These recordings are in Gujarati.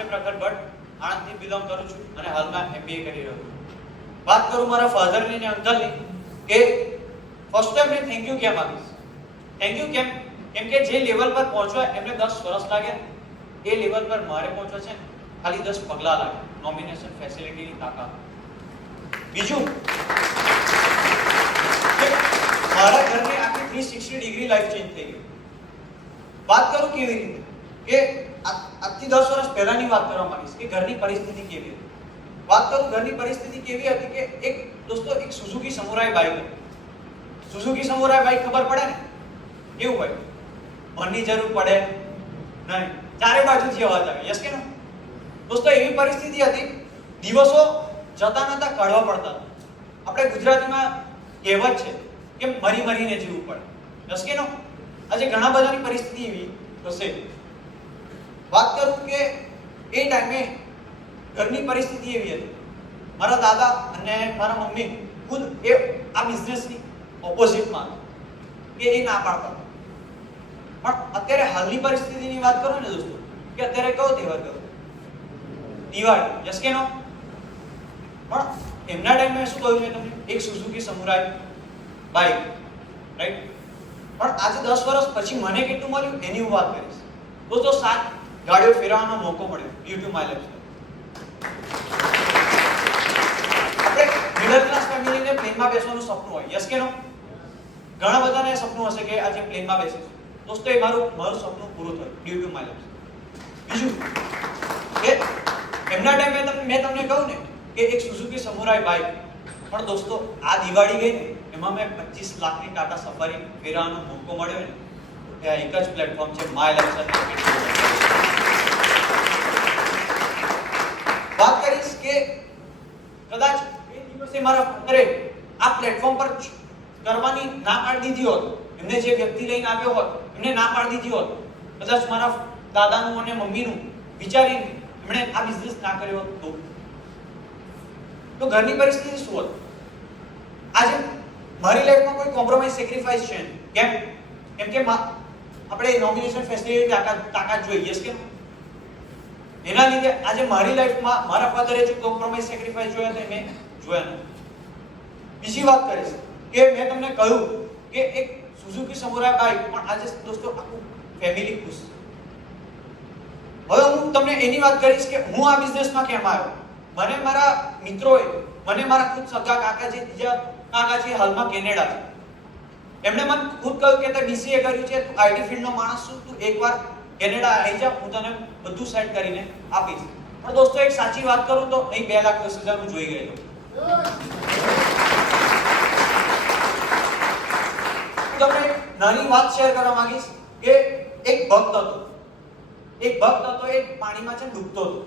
છે પ્રખર ભટ્ટ, આણંદથી બિલોંગ કરું છું અને હાલમાં MBA કરી રહ્યો છું. વાત કરું મારા ફાધરની અને અંકલની કે ફર્સ્ટ ટાઈમ મેં થેન્ક યુ કેમ આપીશ. થેન્ક યુ કેમ કે જે લેવલ પર પહોંચવા એમને 10 વર્ષ લાગે એ લેવલ પર મારે પહોંચવા છે ખાલી 10 પગલા લાગે. નોમિનેશન ફેસિલિટીની તાકાત. બીજું કે મારા ઘરની આખી 360 ડિગ્રી લાઈફ ચેન્જ થઈ ગઈ. વાત કરું કેવી રીતે કે આજથી 10 વર્ષ પહેલાની વાત કરવા માંગીશ કે ઘરની પરિસ્થિતિ કેવી હતી. વાત કરું ઘરની પરિસ્થિતિ કેવી હતી કે એક સુઝુકી સમુરાઈ બાઇક હતી. સુઝુકી સમુરાઈ બાઇક ખબર પડે ને કેવું હોય, મનની જરૂર પડે નહીં, ચારે બાજુથી અવાજ આવે. યસ કે નો દોસ્તો? એવી પરિસ્થિતિ હતી, દિવસો જતા નતા કાઢવા પડતા. આપણે ગુજરાતીમાં કહેવત છે કે મરી મરીને જીવવું પડે. યસ કે નો? આજે ઘણા બધાની પરિસ્થિતિ એવી હશે. વાત કરું કે એ ટાઈમે ઘરની પરિસ્થિતિ એવી હતી, મારા દાદા અને મારા મમ્મી ખુદ એ આ બિઝનેસની ઓપોઝિટમાં કે એ ના પાડતા. પણ અત્યારે હાલની પરિસ્થિતિની વાત કરો ને દોસ્તો કે અત્યારે કયો તહેવાર કરો? દિવાળી. યસ કે નો? પણ એમના ટાઈમે શું કહ્યું મેં તમને? એક સુઝુકી સમુરાઈ બાઇક, રાઈટ? પણ આજે 10 વર્ષ પછી મને કેટલું મળ્યું એની હું વાત કરીશ. દોસ્તો 7 ગાડીઓ ફેરવવાનો મોકો મળ્યો ડ્યુ ટુ માય લાઈફ. આપણે મિડલ ક્લાસ ફેમિલીને પ્લેનમાં બેસવાનું સપનું હોય. યસ કે નો? ઘણા બધાને સપનું હશે કે આજે પ્લેનમાં બેસીશું. દોસ્તો એ મારું સપનું પૂરું થયું ડ્યુ ટુ માય લાઈફ. બીજું કે એમના ટાઈમે મેં તમને કહું ને કે એક સુઝુકી સમુરાઈ બાઇક, પણ દોસ્તો આ દિવાળી ગઈ ને એમાં મેં 25 લાખની ટાટા સફારી ફેરવાનો મોકો મળ્યો ને એ એક જ પ્લેટફોર્મ છે, માય લાઈફ. વાત કરીશ કે કદાચ એ દિવસે મારા ફાધરે આ પ્લેટફોર્મ પર કરવાની ના પાડી દીધી હોત, એમને જે વ્યક્તિ લઈને આવ્યો હોત એમને ના પાડી દીધી હોત, કદાચ મારા દાદાનું અને મમ્મીનું વિચારીને એમણે આ બિઝનેસ ના કર્યો હોત તો ઘરની પરિસ્થિતિ શું હોત? આજે મારી લાઈફમાં કોઈ કોમ્પ્રોમાઇઝ સેક્રિફાઈસ છે કેમ? કેમ કે આપણે નોમિનેશન ફેસિલિટી તાકાત જોઈએ. યસ કે એના લીધે આજે મારી લાઈફમાં મારા ફાધરે જે કોમ્પ્રોમાઇઝ સેક્રિફાઈસ જોયા તો મેં જોયા નથી. બીજી વાત કરીશ કે મેં તમને કહ્યું કે એક સુઝુકી સમુરાઈ બાઇક, પણ આજે દોસ્તો આખું ફેમિલી ખુશ. હવે હું તમને એની વાત કરીશ કે હું આ બિઝનેસમાં કેમ આવ્યો. મને મારા મિત્રોએ, મને મારા ખુદ સગા કાકાજી, બીજા કાકાજી હાલમાં કેનેડા છે, એમણે મને ખુદ કહ્યું કે તે BCA કર્યું છે, તું IT ફિલ્ડનો માણસ છું, તું એકવાર કેનેડા આવી જા, હું તને બધું સેટ કરીને આપીશ. પણ દોસ્તો એક સાચી વાત કરું તો અહીં 2,10,000 હું જોઈ ગયેલો. તમને નાની વાત શેર કરવા માંગીશ કે એક ભક્ત હતો. એક ભક્ત હતો, એ પાણીમાં છે ડૂબતો હતો.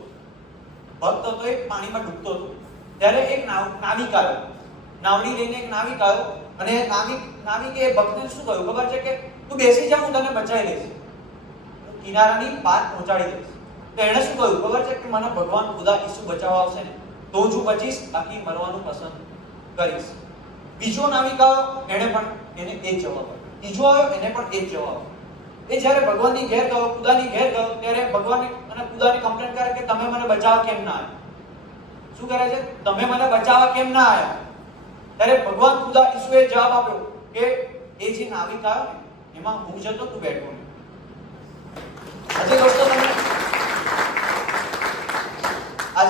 ભક્ત હતો, એ પાણીમાં ડૂબતો હતો. ત્યારે એક નાવિક આવ્યો, નાવડી લઈને એક નાવિક આવ્યો અને નાવિકે એ ભક્તને શું કહ્યું ખબર છે કે તું બેસી જા, હું તને બચાવી લઈશ, કિનારાની પાર પહોંચાડી દઈશ. તો એણે શું કહ્યું ખબર છે કે મને ભગવાન ખુદા ઈસુ બચાવવા આવશે ને તો જ હું બચીશ, બાકી મરવાનું પસંદ કરીશ. બીજો નાવિક આવ્યો, એને એ જ જવાબ આપ્યો. ત્રીજો આવ્યો, એને પણ એ જ જવાબ આપ્યો. એ જ્યારે ભગવાનની ઘેર ગયો, ખુદાની ઘેર ગયો, ત્યારે ભગવાન અને ખુદાને કમ્પ્લેન કરે કે તમે મને બચાવવા કેમ ના આવ્યા? શું કરે છે? તમે મને બચાવવા કેમ ના આવ્યા? ત્યારે ભગવાન ખુદા ઈસુએ જવાબ આપ્યો કે એ જે નાવિક આવ્યો ને એમાં હું જતો, તું બેઠો. આજે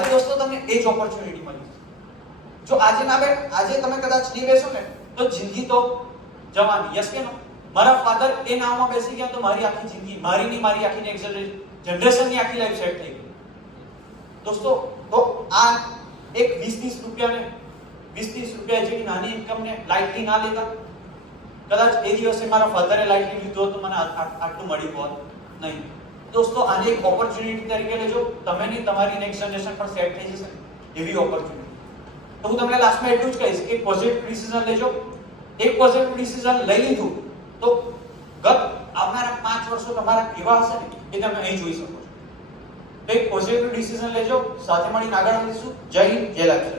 દોસ્તો તમને એ જ ઓપોર્ચ્યુનિટી મળી. જો આજે તમે કદાચ નહીં બેસો ને તો જિંદગી તો જવાની. યસ કે નો? મારા ફાધર એ નાવમાં બેસી ગયા તો મારી આખી જિંદગી, મારી આખી નેક્સ્ટ જનરેશનની આખી લાઈફ સેટ થઈ ગઈ. દોસ્તો તો આ એક 20-30 રૂપિયા જેવી નાની ઇન્કમને લાઇટલી ના લેતા. કદાચ એ દિવસે મારા ફાધરે લાઇટલી લીધો તો મને આટલું મળ્યું હોત નહીં. દોસ્તો આને એક ઓપોર્ચ્યુનિટી તરીકે લેજો. તમે નહીં, તમારી નેક્સ્ટ જનરેશન પણ સેટ થઈ જશે એવી ઓપોર્ચ્યુનિટી. તો હું તમને લાસ્ટમાં એટલું જ કહીશ કે પોઝિટિવ ડિસિઝન લેજો. એક પોઝિટિવ ડિસિઝન લઈ લીધું તો આવનારા 5 વર્ષો તમારા કેવા હશે ને એ તમે અહીં જોઈ શકો છો. એક પોઝિટિવ ડિસિઝન લેજો. સાથે મળીને આગળ વધીશું. જય હિન્દ, જય લાઈફ.